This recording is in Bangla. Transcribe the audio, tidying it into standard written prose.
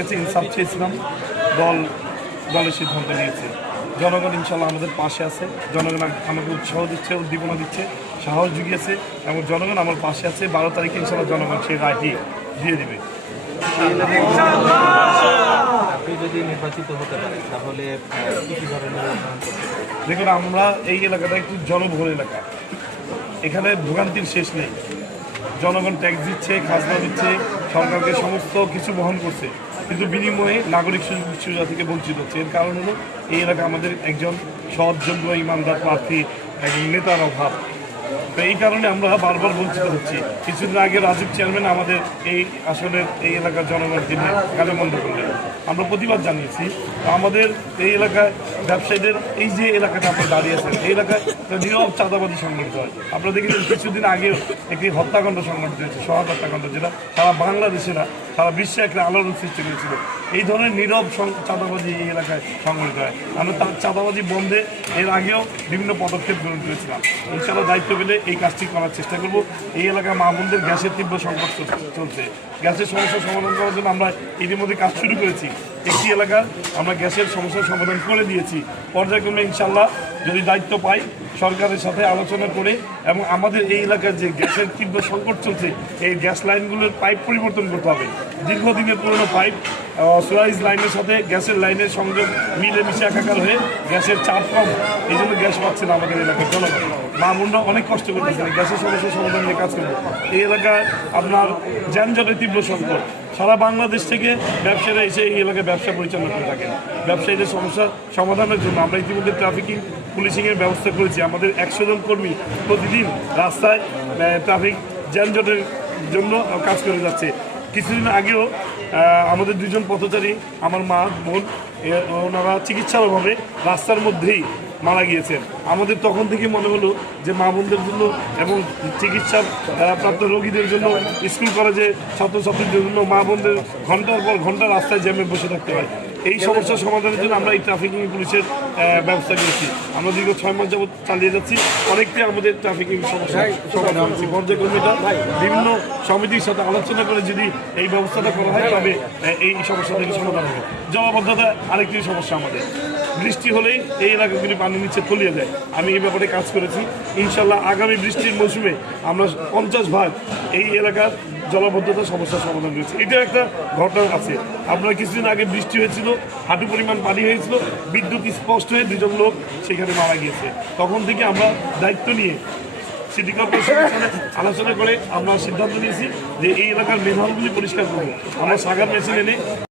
কাছে ইনসাফ চেয়েছিলাম, দলের সিদ্ধান্ত নিয়েছে। জনগণ ইনশাল্লাহ আমাদের পাশে আছে, জনগণ আমাকে উৎসাহ দিচ্ছে, উদ্দীপনা দিচ্ছে, সাহস জুগিয়েছে এবং জনগণ আমার পাশে আছে। 12 তারিখে ইনশাল্লাহ জনগণ সেই রায়টি দিয়ে দেবে। আপনি যদি নির্বাচিত হতে পারেন তাহলে কী ধরনের দেখুন, আমরা এই এলাকাটা একটু জনবহুল এলাকা, এখানে ভোগান্তির শেষ নেই। জনগণ ট্যাক্স দিচ্ছে, খাজনা দিচ্ছে, সরকারকে সমস্ত কিছু বহন করছে, কিন্তু বিনিময়ে নাগরিক সুবিধা থেকে বঞ্চিত হচ্ছে। এর কারণ হলো এই এলাকা আমাদের একজন সৎযোগ্য ইমানদার প্রার্থী, একজন নেতার অভাব। তো এই কারণে আমরা বারবার বঞ্চিত হচ্ছি। কিছুদিন আগে রাজীব চেয়ারম্যান আমাদের এই আসলে এই এলাকার জনগণ তিনি গালে বন্ধ করলেন, আমরা প্রতিবাদ জানিয়েছি। আমাদের এই এলাকায় ব্যবসায়ীদের এই যে এলাকাটা আপনার দাঁড়িয়ে আছেন, এই এলাকায় নীরব চাঁদাবাজি সংগঠিত হয়। আপনারা দেখেছেন কিছুদিন আগেও একটি হত্যাকাণ্ড সংগঠিত হয়েছে, সহজ হত্যাকাণ্ড, যেটা সারা বাংলাদেশে না সারা বিশ্বে একটা আলোড়ন সৃষ্টি করেছিল। এই ধরনের নীরব চাঁদাবাজি এই এলাকায় সংগঠিত হয়। আমরা তার চাঁদাবাজি বন্ধে এর আগেও বিভিন্ন পদক্ষেপ গ্রহণ করেছিলাম। ইনশাআল্লাহ দায়িত্ব পেলে এই কাজটি করার চেষ্টা করব। এই এলাকায় মা বোনদের গ্যাসের তীব্র সংকট চলছে। গ্যাসের সমস্যার সমাধান করার জন্য আমরা ইতিমধ্যে কাজ শুরু করেছি। একটি এলাকার আমরা গ্যাসের সমস্যার সমাধান করে দিয়েছি। পর্যায়ক্রমে ইনশাআল্লাহ যদি দায়িত্ব পাই, সরকারের সাথে আলোচনা করে এবং আমাদের এই এলাকার যে গ্যাসের তীব্র সংকট চলছে, এই গ্যাস লাইনগুলোর পাইপ পরিবর্তন করতে হবে। দীর্ঘদিনের পুরনো পাইপ সুরাইজ লাইনের সাথে গ্যাসের লাইনের সংযোগ মিলেমিশে একাকার হয়ে গ্যাসের চাপ কম, এই জন্য গ্যাস পাচ্ছে না আমাদের এলাকার জনগণ। মা বোনরা অনেক কষ্ট করতেছে, গ্যাসের সমস্যার সমাধান নিয়ে কাজ করবো। এই এলাকায় আপনার যানজটের তীব্র সংকট, সারা বাংলাদেশ থেকে ব্যবসায়ীরা এসে এই এলাকায় ব্যবসা পরিচালনা করে থাকেন। ব্যবসায়ীদের সমস্যা সমাধানের জন্য আমরা ইতিমধ্যে ট্রাফিকিং পুলিশিংয়ের ব্যবস্থা করেছি। আমাদের 100 জন কর্মী প্রতিদিন রাস্তায় ট্রাফিক যানজটের জন্য কাজ করে যাচ্ছে। কিছুদিন আগেও আমাদের 2 জন পথচারী, আমার মা বোন, ওনারা চিকিৎসার অভাবে রাস্তার মধ্যেই মারা গিয়েছেন। আমাদের তখন থেকে মনে হলো যে মা বোনদের জন্য এবং চিকিৎসা প্রাপ্ত রোগীদের জন্য, স্কুল কলেজে ছাত্রছাত্রীদের জন্য মা বোনদের ঘন্টার পর ঘন্টা রাস্তায় জ্যামে বসে থাকতে হয়। এই সমস্যার সমাধানের জন্য আমরা এই ট্রাফিকিং পুলিশের ব্যবস্থা করেছি। আমরা দীর্ঘ 6 মাস যাবত চালিয়ে যাচ্ছি। অনেকটাই আমাদের ট্রাফিকিং সমস্যা সমাধান হচ্ছে। পর্যায়ক্রমে বিভিন্ন সমিতির সাথে আলোচনা করে যদি এই ব্যবস্থাটা করা হয়, তবে এই সমস্যা থেকে সমাধান হবে। জলাবদ্ধতা আরেকটি সমস্যা আমাদের। বৃষ্টি হলেই এই এলাকাগুলি পানির নিচে তলিয়ে যায়। আমি এই ব্যাপারে কাজ করেছি। ইনশাল্লাহ আগামী বৃষ্টির মৌসুমে আমরা 50% এই এলাকার জলাবদ্ধতার সমস্যার সমাধান করেছি। এটা একটা ঘটনা আছে। আপনার কিছুদিন আগে বৃষ্টি হয়েছিল, হাঁটু পরিমাণ পানি হয়েছিল, বিদ্যুৎ স্পষ্ট হয়ে 2 জন লোক সেখানে মারা গিয়েছে। তখন থেকে আমরা দায়িত্ব নিয়ে সিটি কর্পোরেশনের সাথে আলোচনা করে আমরা সিদ্ধান্ত নিয়েছি যে এই এলাকার মেনহোলগুলি পরিষ্কার করবো। আমরা সাগার মেশিন এনে